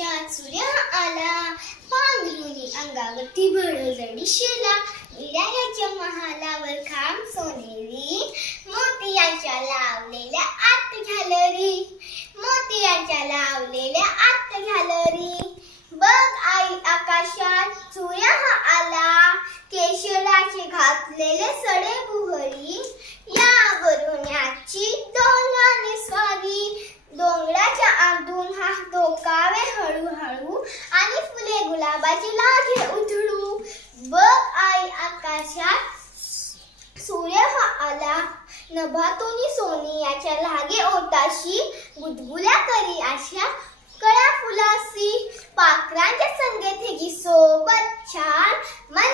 आकाशात सूर्य आला, पांघरुणी अंगावरती भडजडी शेला, विरायाच्या महालावर खांब सोनेरी, मोतियांच्या लावलेल्या आत झालरी, मोतियांच्या लावलेल्या आत झालरी. बघ आई आकाशात सूर्य हा आला, केशराचे घातलेले सडे बुहरी, यावरून याची डोंगराने स्वारी, डोंगराच्या आतून हा डोकावे हळूहळू, आणि फुले गुलाबाची लागे उधळू. बघ आई आकाशात सूर्य हा आला, नभातून सोनियाच्या लागे ओटाशी, गुदगुल्या करी अशा कळ्या फुलासी, पाखरांच्या संगीत ही सोबत छान मन